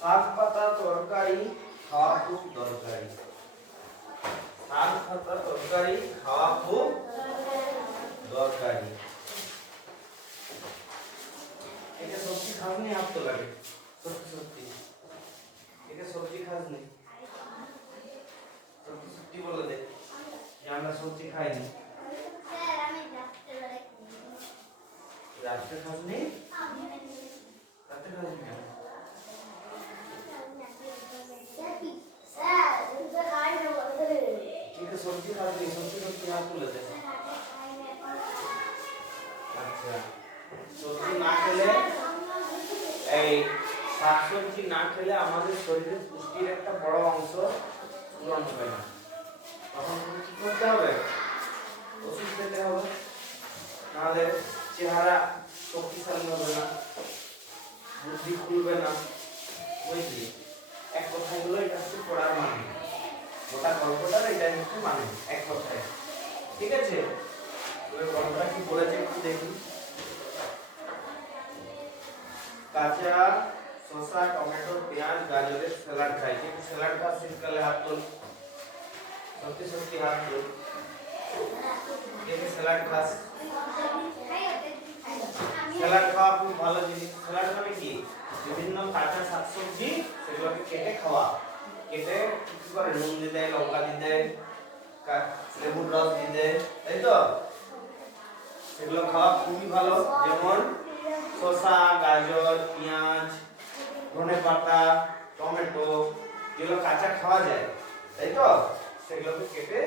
শাক পাতা তরকারি খাওয়া খুব দরকারি। শাক পাতা তরকারি খাওয়া খুব দরকারি। এটা সবজি খাসনি হাত তো লাগে সত্যি সত্যি এটা সবজি খাসনি সত্যি সত্যি বলে দে যে আমরা সবজি খাইনি। রাত্রে খাসনি রাত্রে খাসনি কেন? এটা সবজি খাসনি সত্যি সত্যি হাত তুলে দে। আচ্ছা সবজি না খেলে এই শাকসবজি না খেলে আমাদের শরীরের পুষ্টির একটা বড় অংশ পূরণ হবে না। তখন কি করতে হবে? ওষুধ খেতে হবে, নাহলে চেহারা শক্তিশালী হবে না, বুদ্ধি খুলবে না। বুঝলি? এক কথায় হলো এটা হচ্ছে পড়ার মানে, গোটা গল্পটার এটাই হচ্ছে মানে এক কথায়। ঠিক আছে, ওই গল্পটা কি বলেছে একটু দেখি। কাঁচা শসা টমেটো পেঁয়াজ গাজরের স্যালাড খাইছে। স্যালাড খাস শীতকালে হাত তোল, সত্যি সত্যি হাত তোল। স্যালাড খাস? স্যালাড খাওয়া খুব ভালো জিনিস। স্যালাড মানে কি? বিভিন্ন কাঁচা শাকসবজি সেগুলোকে কেটে খাওয়া, কেটে কি করে নুন দিতে লঙ্কা দিতে লেবুর রস দিতে, তাই তো? সেগুলো খাওয়া খুবই ভালো। যেমন শসা গাজর পেঁয়াজ ধনেপাতা টমেটো যেগুলো কাঁচা খাওয়া যায়, তাই তো? সেগুলোকে কেটে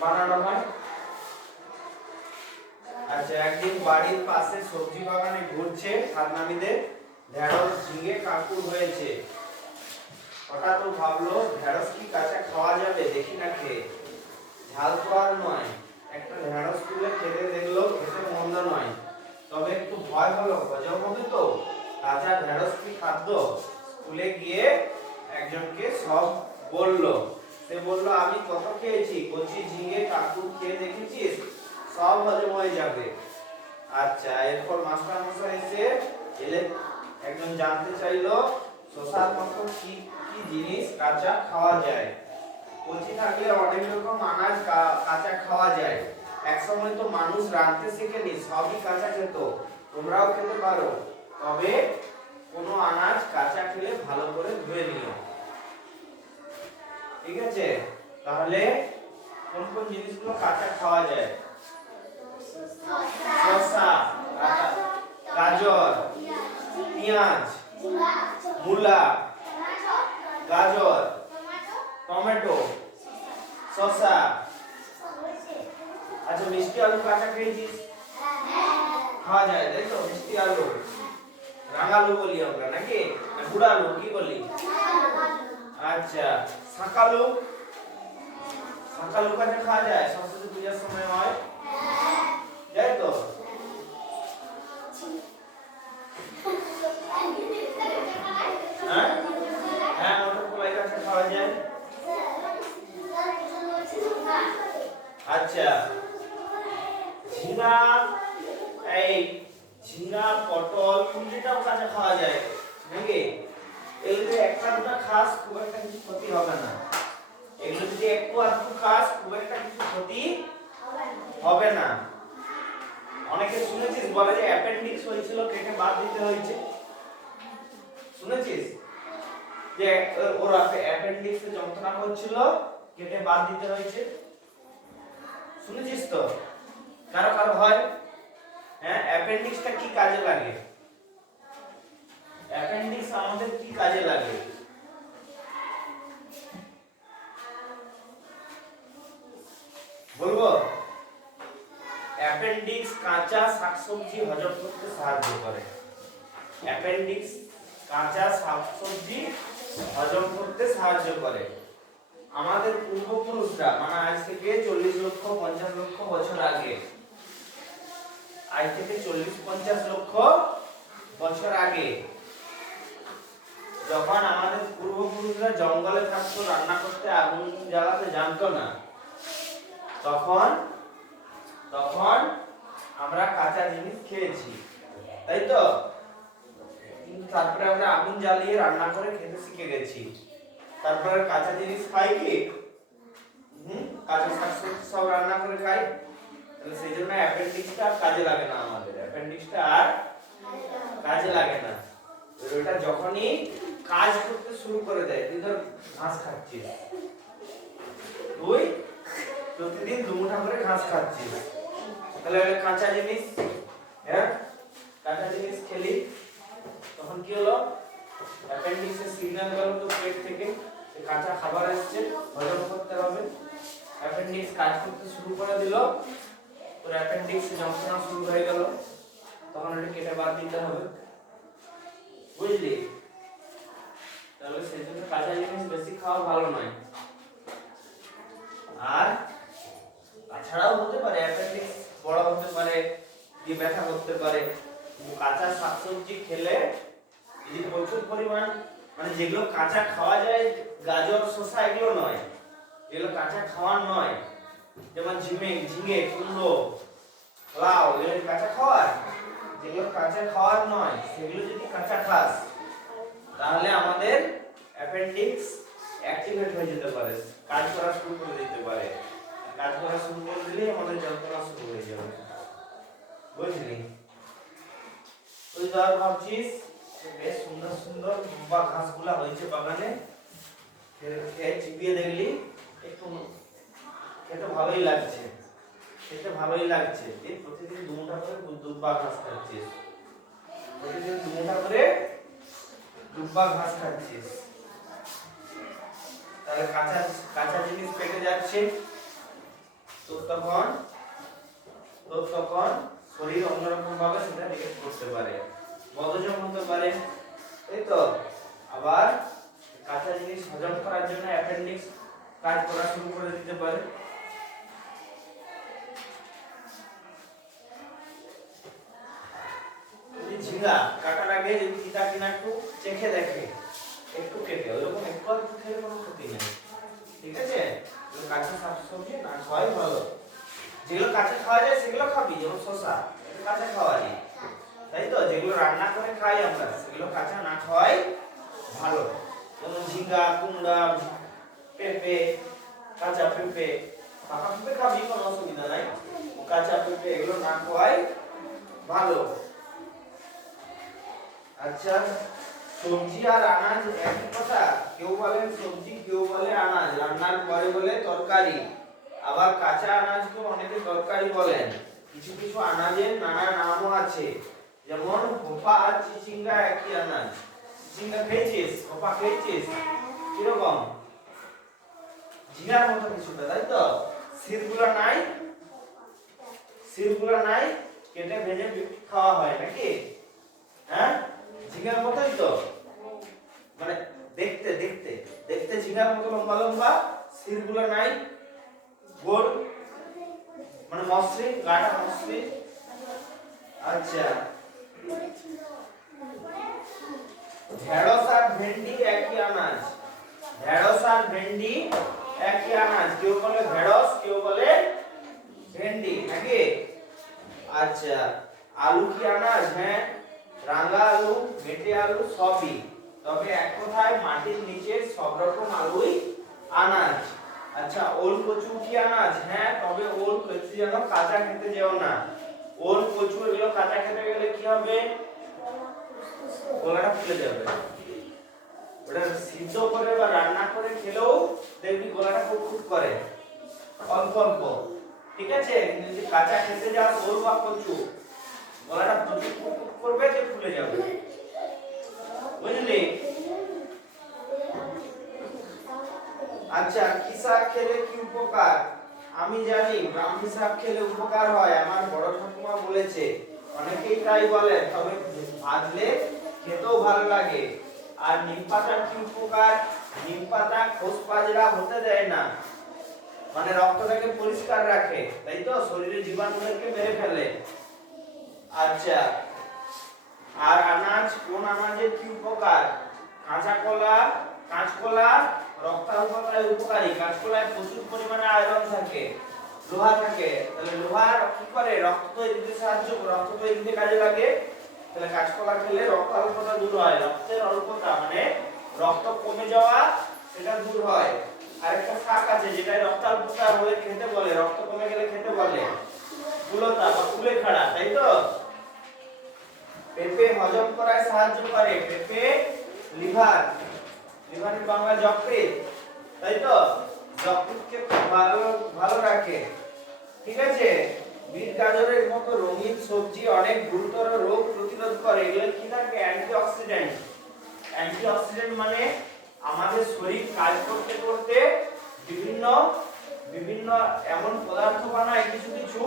বানানো হয়। আচ্ছা একদিন বাড়ির পাশে সবজি বাগানে ঘুরছে খাতনামিদের ঢেঁড়স ঝিঙে কাকুর হয়েছে। হঠাৎ ও ভাবলো ঢেঁড়স কি কাঁচা খাওয়া যাবে, দেখি না খেয়ে। ঝাল তো আর নয়, একটা ঢেঁড়স তুলে খেতে দেখলো, খেতে মন্দ নয়, তবে একটু ভয় হলো গজব হবে তো। কাঁচা ঢেঁড়স কি খাদ্য? স্কুলে গিয়ে একজনকে সব বলল। সে বলল আমি কত খেয়েছি, কচি ঝিঙে কাকুর খেয়ে দেখেছিস, সব হজম হয়ে যাবে। আচ্ছা এরপর মাস্টার মশাই এলে একজন জানতে চাইলো শসার মতো কি কি জিনিস কাঁচা খাওয়া যায়। কচি থাকলে অনেক রকম আনাজ কাঁচা খাওয়া যায়। একসময় তো মানুষ রাঁধতে শেখেনি, সবই কাঁচা খেত, তোমরাও খেতে পারো, তবে কোনো আনাজ কাঁচা খেলে ভালো করে ধুয়ে নিও। ঠিক আছে, তাহলে কোন কোন জিনিসগুলো কাঁচা খাওয়া যায়? শসা গাজর পেঁয়াজ মূলা গাজর টমেটো শসা। আচ্ছা মিষ্টি আলু কাঁচা খেয়েছিস? খাওয়া যায় তাই তো? মিষ্টি আলু রাঙালু বলি আমরা নাকি, বুড়ালু কি বলি? আচ্ছা শাকালু, শাকালু কাঁচা খাওয়া যায়? সরস্বতী পূজার সময় হয়, যাই তো? হ্যাঁ হ্যাঁ মটর কলাই কাঁচা খাওয়া যায়। আচ্ছা ঝিঙা ঝিঙা পটল কুমড়িটাও কাঁচা খাওয়া যায় নাকি? এগুলো একটা দুটা খাস খুব একটা কিছু ক্ষতি হবে না। এগুলো যদি একটু আধটু খাস খুব একটা কিছু ক্ষতি হবে না। অনেকে শুনেছিস বলে যে অ্যাপেন্ডিক্স হয়েছিল কেটে বাদ দিতে হয়েছে, শুনেছিস? যে ওর অ্যাপেন্ডিক্সে যন্ত্রণা হচ্ছিল কেটে বাদ দিতে হয়েছে, শুনেছিস তো? কারো কারো হয়। হ্যাঁ অ্যাপেন্ডিক্সটা কি কাজে লাগে? অ্যাপেন্ডিক্স আমাদের কি কাজে লাগে বলবো? অ্যাপেন্ডিক্স কাঁচা শাকসবজি হজম করতে সাহায্য করে। অ্যাপেন্ডিক্স কাঁচা শাকসবজি হজম করতে সাহায্য করে। আমাদের পূর্বপুরুষরা মানে আজ থেকে 40 লক্ষ 50 লক্ষ বছর আগে, আজ থেকে 40-50 লক্ষ বছর আগে যখন আমাদের পূর্বপুরুষরা জঙ্গলে থাকতো, রান্না করতে আগুন জ্বালাতে জানতো না, তখন তখন আমরা কাঁচা জিনিস খেয়েছি, তাই তো? তারপরে আমরা আগুন জ্বালিয়ে রান্না করে খেতে শিখে গেছি। তারপরে কাঁচা জিনিস খাই কি? কাঁচা শাকসবজি সব রান্না করে খাই। তাহলে সেই জন্য অ্যাপেন্ডিক্সটা আর কাজে লাগে না, আমাদের অ্যাপেন্ডিক্সটা আর কাজে লাগে না। ওটা যখনই কাজ করতে শুরু করে দেয়, তুই ধর ঘাস খাচ্ছিস, তুই প্রতিদিন 2 মুঠা করে ঘাস খাচ্ছিস, তাহলে কাঁচা জিনিস, হ্যাঁ কাঁচা জিনিস খেলি, তখন কি হলো? অ্যাপেন্ডিক্সের সিগন্যাল গেল তো পেট থেকে, কাঁচা খাবার আসছে, হজম করতে হবে। অ্যাপেন্ডিক্স কাজ করতে শুরু করে দিল, তোর অ্যাপেন্ডিক্সে যন্ত্রণা শুরু হয়ে গেল, তখন এটা কেটে বাদ দিতে হবে, বুঝলি? তাহলে সেই জন্য কাঁচা জিনিস বেশি খাওয়া ভালো নয়। আর তাছাড়াও হতে পারে অ্যাপেন্ডিক্স বড় হতে পারে, কি ব্যথা করতে পারে। কাঁচা শাকসবজি খেলে যদি প্রচুর পরিমাণ, মানে যেগুলো কাঁচা খাওয়া যায়, গাজর শসা এগুলো নয়, যেগুলো কাঁচা খাওয়ার নয়, যেমন ঝিঙে কুমড়ো লাউ, এগুলো কাঁচা খাওয়ার, যেগুলো কাঁচা খাওয়ার নয় সেগুলো যদি কাঁচা খাস, তাহলে আমাদের অ্যাপেন্ডিক্স অ্যাক্টিভেট হয়ে যেতে পারে, কাজ করা শুরু করে দিতে পারে। কাজ করা শুরু করে দিলে আমাদের যন্ত্রণা শুরু হয়ে যাবে, বুঝলি? তুই ধর ভাবছিস বেশ সুন্দর সুন্দর লম্বা ঘাসগুলা হয়েছে বাগানে, খেয়ে চিবিয়ে দেখলি একটু খেতে ভালোই লাগছে, খেতে ভালোই লাগছে। এই প্রতিদিন 2 মুঠা করে দুব্বা ঘাস খাচ্ছিস, প্রতিদিন 2 মুঠা করে দুব্বা ঘাস খাচ্ছিস, তাহলে কাঁচা কাঁচা জিনিস পেটে যাচ্ছে, তোর তখন শরীর অন্যরকম ভাবে সেটা রিঅ্যাক্ট করতে পারে, বদহজম হতে পারে, এই তো। আবার কাঁচা জিনিস হজম করার জন্য অ্যাপেন্ডিক্স কাজ করা শুরু করে দিতে পারে। ঝিঙ্গা কাটার আগে যদি তিতা কিনা একটু চেখে দেখে, একটু কেটে ওইরকম একটু খেলে কোনো ক্ষতি নেই, ঠিক আছে? কাঁচা শাকসবজি না খাওয়াই ভালো, যেগুলো কাঁচা খাওয়া যায় সেগুলো খাবি, যেমন শসা কাঁচা খাওয়া যায়, তাই তো? যেগুলো রান্না করে খাই আমরা সেগুলো কাঁচা না খাওয়াই ভালো, যেমন ঝিঙ্গা কুমড়া পেঁপে, কাঁচা পেঁপে, পাকা পেঁপে খাবি কোনো অসুবিধা নাই, কাঁচা পেঁপে এগুলো না খাওয়াই ভালো। আচ্ছা, সবজি আর আনাজ একই কথা, কেউ বলেন সবজি কেউ বলে আনাজ, রান্নার পরে বলে তরকারি, আবার কাঁচা আনাজকে অনেকে তরকারি বলেন। কিছু কিছু আনাজের নানা নামও আছে, যেমন ভোপা আর চিচিঙ্গা একই আনাজ। চিচিঙ্গা খেয়েছিস? ভোপা খেয়েছিস? কিরকম? ঝিঙার মতো কিছুটা, তাই তো? শিরগুলা নাই, কেটে ভেজে খাওয়া হয় নাকি? হ্যাঁ, ঝিঙার মতোই তো, মানে দেখতে দেখতে দেখতে ঝিঙার মতো লম্বা লম্বা, শিরগুলো নাই, গোল, মানে মসৃণ, গাটা মসৃণ। আচ্ছা, ঢেঁড়স আর ভেন্ডি একই আনাজ, ঢেঁড়স আর ভেন্ডি একই আনাজ, কেউ বলে ঢেঁড়স কেউ বলে ভেন্ডি নাকি? আচ্ছা, আলু কি আনাজ? হ্যাঁ, রাঙা আলু মেটে আলু সবই, তবে এক কথায় মাটির নিচে সব রকম আলুই আনাজ। আচ্ছা, ওল কচু কি আনাজ? হ্যাঁ, তবে ওল কচু যেন কাঁচা খেতে যেও না, ওল কচু এগুলো কাঁচা খেতে গেলে কি হবে? গলাটা ফুলে যাবে। ওটা সিদ্ধ করে বা রান্না করে খেলেও দেখবি গলাটা খুব খুব করে, অল্প অল্প, ঠিক আছে? যদি কাঁচা খেতে যাও ওল বা কচু, গলাটা প্রচুর খুব করবে, যে ফুলে যাবে, বুঝলি? আচ্ছা, কি শাক খেলে কি উপকার? আমি জানি ব্রাহ্মী শাক খেলে উপকার হয়, আমার বড় ঠাকুমা বলেছে, অনেকেই তাই বলে, তবে ভাজলে খেতেও ভালো লাগে। আর নিম পাতার কি উপকার? নিম পাতা খোসপাজরা হতে দেয় না, মানে রক্তটাকে পরিষ্কার রাখে, তাই তো? শরীরে জীবাণুদেরকে মেরে ফেলে। আচ্ছা, আর আনাজ, কোন আনাজের কি উপকার? কাঁচকলা রক্তাল্পতায় উপকারী, কাঁচকলায় প্রচুর পরিমাণে আয়রন থাকে, লোহা থাকে, তাহলে লোহা কি করে? রক্ত তৈরিতে সাহায্য করে, রক্ত তৈরিতে কাজে লাগে। তাহলে কাঁচকলা খেলে রক্ত অল্পতা দূর হয়, রক্তের অল্পতা মানে রক্ত কমে যাওয়া সেটা দূর হয়। আরেকটা শাক আছে যেটা রক্ত অল্পতা হলে খেতে বলে, রক্ত কমে গেলে খেতে বলে কুলতা বা কুলেখাড়া, তাই তো? পেঁপে হজম করায় সাহায্য করে, পেঁপে লিভার, লিভারের বাংলা যকৃৎ, তাই তো? যকৃৎকে ভালো ভালো রাখে, ঠিক আছে? বিট গাজরের মতো রঙিন সবজি অনেক গুরুতর রোগ প্রতিরোধ করে। এগুলো কি থাকে? অ্যান্টিঅক্সিডেন্ট। অ্যান্টিঅক্সিডেন্ট মানে আমাদের শরীর কাজ করতে করতে বিভিন্ন বিভিন্ন এমন পদার্থ বানায় কিছু কিছু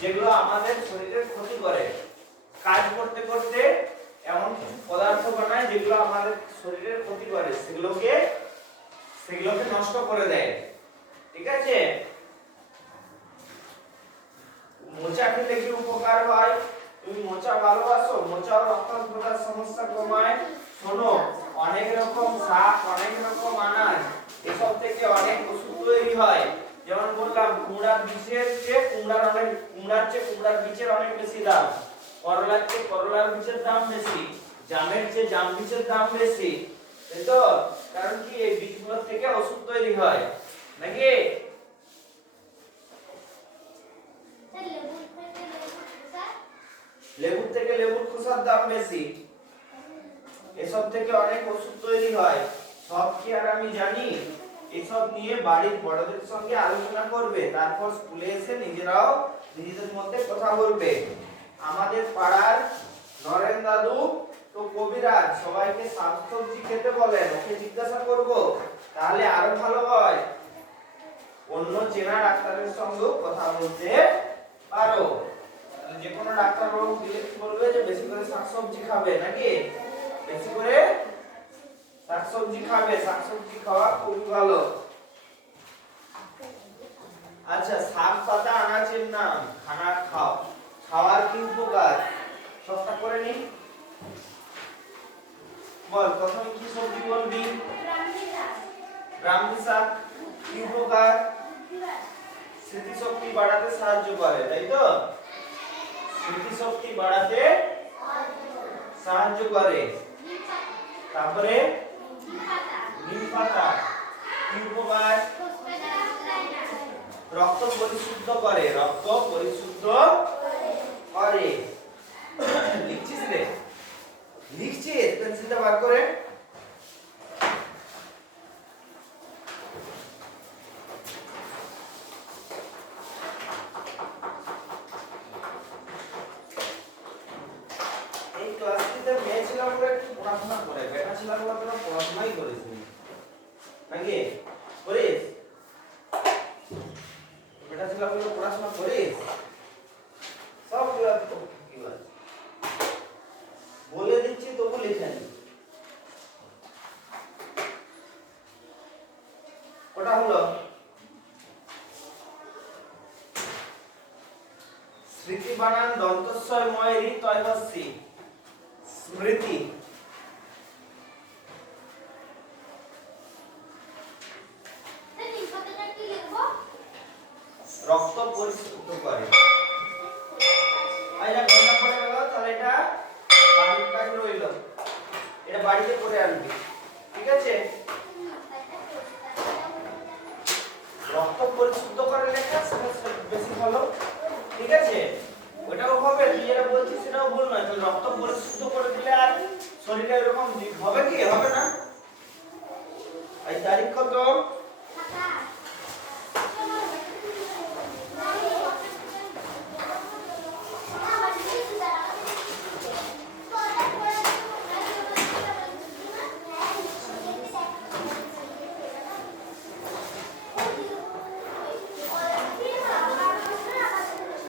যেগুলো আমাদের শরীরের ক্ষতি করে। কাজ করতে করতে এমন কিছু পদার্থ বানায় যেগুলো আমাদের শরীরের ক্ষতি করে, সেগুলোকে নষ্ট করে দেয়, ঠিক আছে? মোচা খেলে কি উপকার হয়? তুমি মোচা ভালোবাসো? মোচা রক্তশূন্যতার সমস্যা কমায়। শোনো, অনেক রকম শাক, অনেক রকম আনাজ, এসব থেকে অনেক ওষুধ তৈরি হয়। যেমন বললাম, কুমড়ার বীজের অনেক বেশি দাম, করলার চেয়ে করলার বীজের দাম বেশি, জামের চেয়ে জাম বীজের দাম বেশি, তাই তো? কারণ কি এই বীজগুলো থেকে ওষুধ তৈরি হয়, নাকি? লেবুর থেকে লেবুর খোসার দাম বেশি, এসব থেকে অনেক ওষুধ তৈরি হয়। সব কি আর আমি জানি? এসব নিয়ে বাড়ির বড়দের সঙ্গে আলোচনা করবে, তারপর স্কুলে এসে নিজেরাও নিজেদের মধ্যে কথা বলবে। আমাদের পাড়ার নরেন দাদু তো কবিরাজ, সবাইকে শাকসবজি খেতে বলেন। ওকে জিজ্ঞাসা করব, তাহলে আরো ভালো হয়। অন্য চেনা ডাক্তারের সঙ্গে কথা বলতে পারো। যে কোনো ডাক্তার বাবু বলবে যে বেশি করে শাকসবজি খাবে, নাকি? বেশি করে শাকসবজি খাবে, শাকসবজি খাওয়া খুবই ভালো। আচ্ছা, শাক পাতা আনাজের নাম, খাওয়ার কি উপকার? সবটা করে নি, বল। প্রথমে কি সবজি বলবি? ব্রাহ্মী শাক। কি উপকার? স্মৃতিশক্তি বাড়াতে সাহায্য করে, তাই তো? স্মৃতিশক্তি বাড়াতে সাহায্য করে। তারপরে নিম পাতা। কি উপকার? রক্ত পরিশুদ্ধ করে, রক্ত পরিশুদ্ধ করে। লিখছিস রে? লিখছিস? পেন্সিলটা বার করে। এই ক্লাসটিতে মেয়ে ছিলাম বলে একটু পড়াশোনা করে, বেটা ছিলাম বলে তোরা পড়াশোনাই করিস নাকি? করিস? বেটা ছিলাম বলে পড়াশোনা করিস? সব বলে দিচ্ছি তবু লিখে নি। ওটা হলো স্মৃতি বানান দন্তস্বয় ময় রি তয় হস্যি। স্মৃতি। রক্ত পরিশুদ্ধ করে। আইনা ঘন্টা পড়ে গেল, তাহলে এটা বাড়ির কাজ রইল, এটা বাড়িতে করে আনবি, ঠিক আছে? রক্ত পরিশুদ্ধ করে লেখা বেশি ভালো, ঠিক আছে? ওটাও হবে, তুই যেটা বলছিস সেটাও ভুল নয়। রক্ত পরিশুদ্ধ করে দিলে আর শরীরে এরকম হবে কি? হবে না?